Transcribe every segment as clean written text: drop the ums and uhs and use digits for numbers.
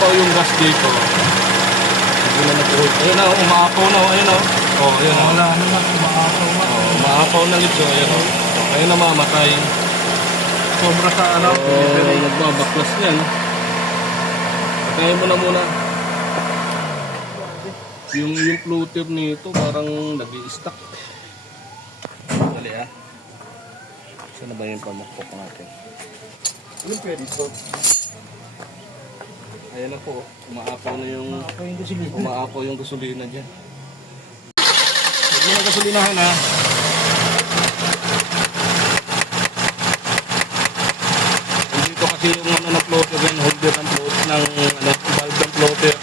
mababaw yung gas dito. Hindi na nag-hold. Ayun na, umaapaw na. Ayun na. Oh, ayun na. Wala na lang, umaapaw na. Oh, umaapaw na litso. Ayun na. Ayun na, mamatay. Sobra sa ano. Nagbabaklas yan. Patayin mo na muna. Yung floater nito parang nag-i-stuck. Dali ah. Saan na ba yung pamakpok natin? Yung pwede ito. Ayan na po. Umaapaw na yung... gasolina. Umaapaw yung gasolina dyan. Huwag mo na gasolinahan ha. Dito kasi yung ano na floater yan. Holder ng floater ng valve ng floater.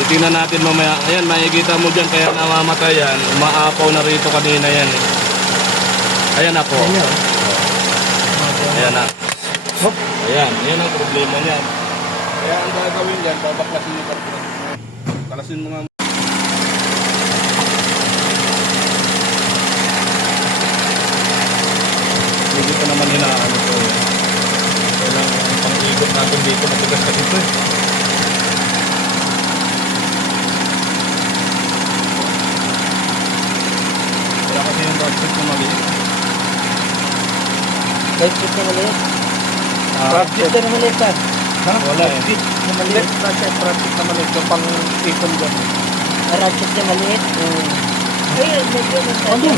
Titingnan natin mamaya. Ayan, makikita mo dyan kaya namamatay yan. Umaapaw na rito kanina yan. Ayan na po. Ayan na. Ayan, ayan ang problema niyan. Kaya ang gagawin dyan, babaklasin yung karton. Kalasin mo nga. Hindi ko naman hinaano ko. Kailangan ang pang-ikot natin dito. Matigas ka dito eh. Wala kasi yung ratchet na maliit. Ratchet na maliit? Ratchet na maliit ah. Wala eh. Ratchet na maliit. Ratchet na maliit. Yung pang-ikon dyan. Ratchet na maliit? Ayun, medyo Ano?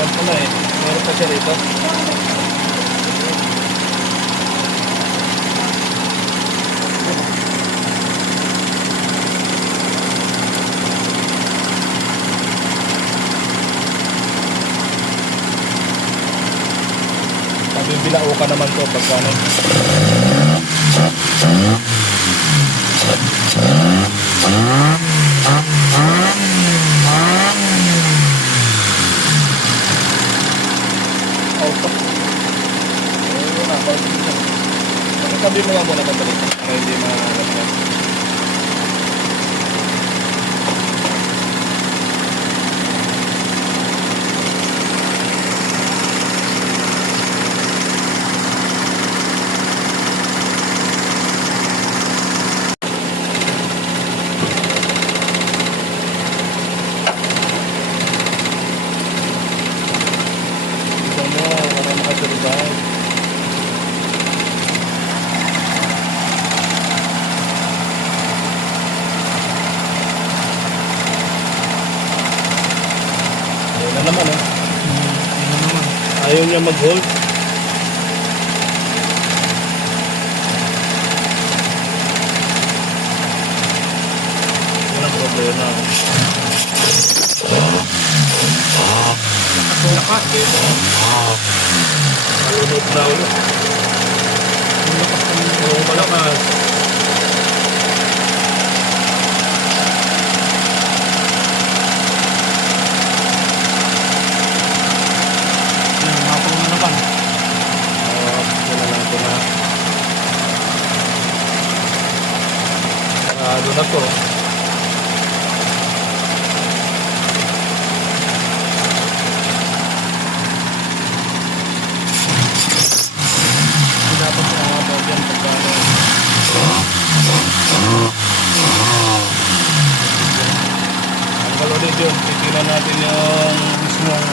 Yan pala eh. Meron pa siya rito. Pabibilao ka naman to pagka ano. Sabi mo nga muna kadali para hindi malagyan. Ito mo, para makasurvive. Ayun na naman eh. Ayaw niya mag-hold. Walang problema. Lakas dito. Malunod na ulit. Oo, malakas. Umaapaw na naman. Wala lang ito na. Sarado na to. Hindi dapat umaapaw dyan pagka ano. Ang kalunod yun, titignan natin yung mismong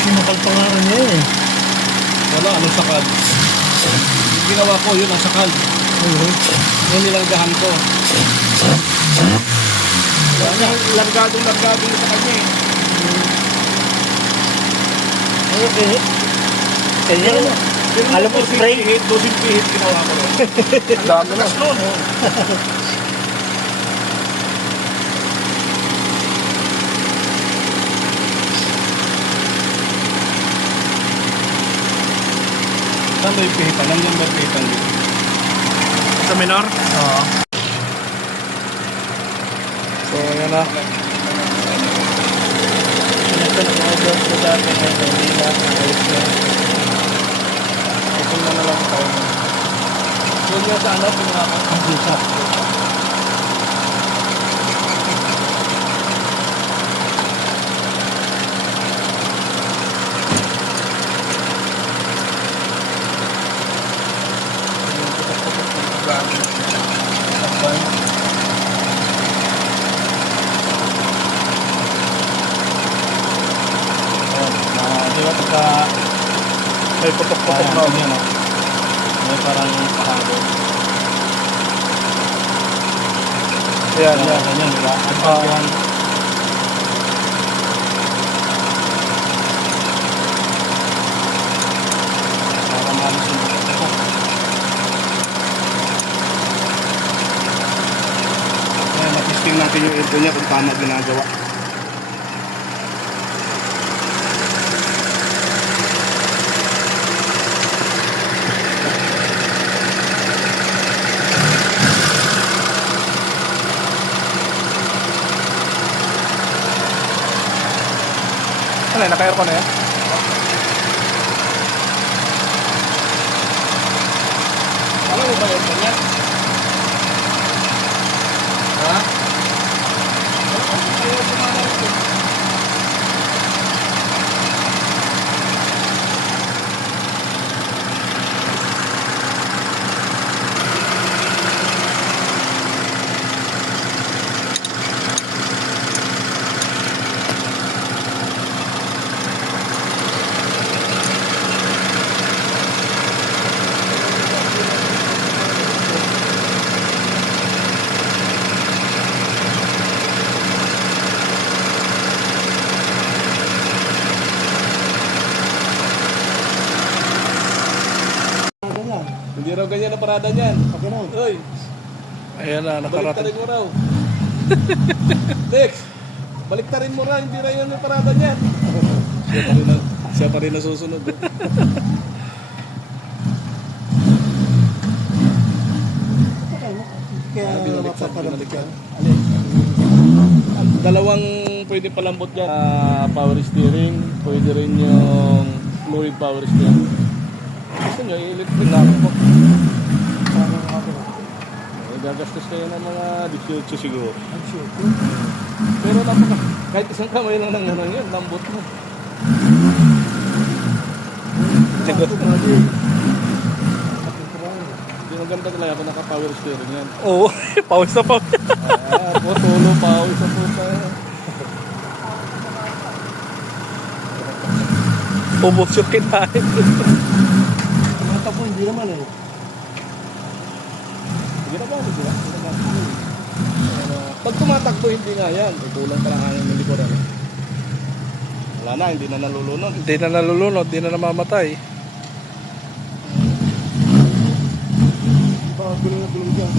Sinakal pangaran niya eh. Wala, anong sakal? Yung ginawa ko, yun ang sakal. Yung nilanggahan ko. Largadong sa kanya eh. Okay. Kanya ano? Alam mo, spray? Dosing pihit ginawa ko rin. Ang dami na. Saan ba yung pihitan? Nandiyan ba yung pihitan dito? Sa minor? Oo. So, yan na. Ito nag-order ko dati ngayon. Hindi na ayos na. Ito na lang tayo. Yun yung sa ano, pinaka. Ang bisa. Di ba pagka may putok-putok na yan, may parang pahado. Yan, ganyan, di ba? Yan. Para maalis yung putok-putok. Kaya matisting natin yung ito niya kung tama ginagawa. Ano, naka-aircon na yan? Alam mo ba aircon yan? Ha? Ayaw kumala ito. Hindi raw ganyan ang parada niyan. Uy, Ayan na, baliktarin mo raw. Dex, baliktarin mo raw, hindi raw yan ang parada niyan. Siya pa rin nasusunod. Kaya Binaliktad, mapapalabot binaliktad. yan. Dalawang pwede palambot dyan. Power steering, pwede rin yung fluid power steering. Gusto nyo, i-electric na ako po. Gagastos kayo ng mga 18 siguro. Ang sure. Pero napaka, kahit isang kamay lang ng gano'n yun, lambot mo. Hindi maganda talaga kung naka-power steering yan. Oo, pawis na pawis. Po, solo pawis sa puta. Ubos yung kinain. Mata po, hindi naman eh. Ginagawa mo sila. Pag tumatakbo, hindi nga yan. Kulang pa lang hangin ng likod. Wala na, hindi na nalulunod. Hindi na nalulunod, hindi na namamatay. Baka gulong na gulong dyan.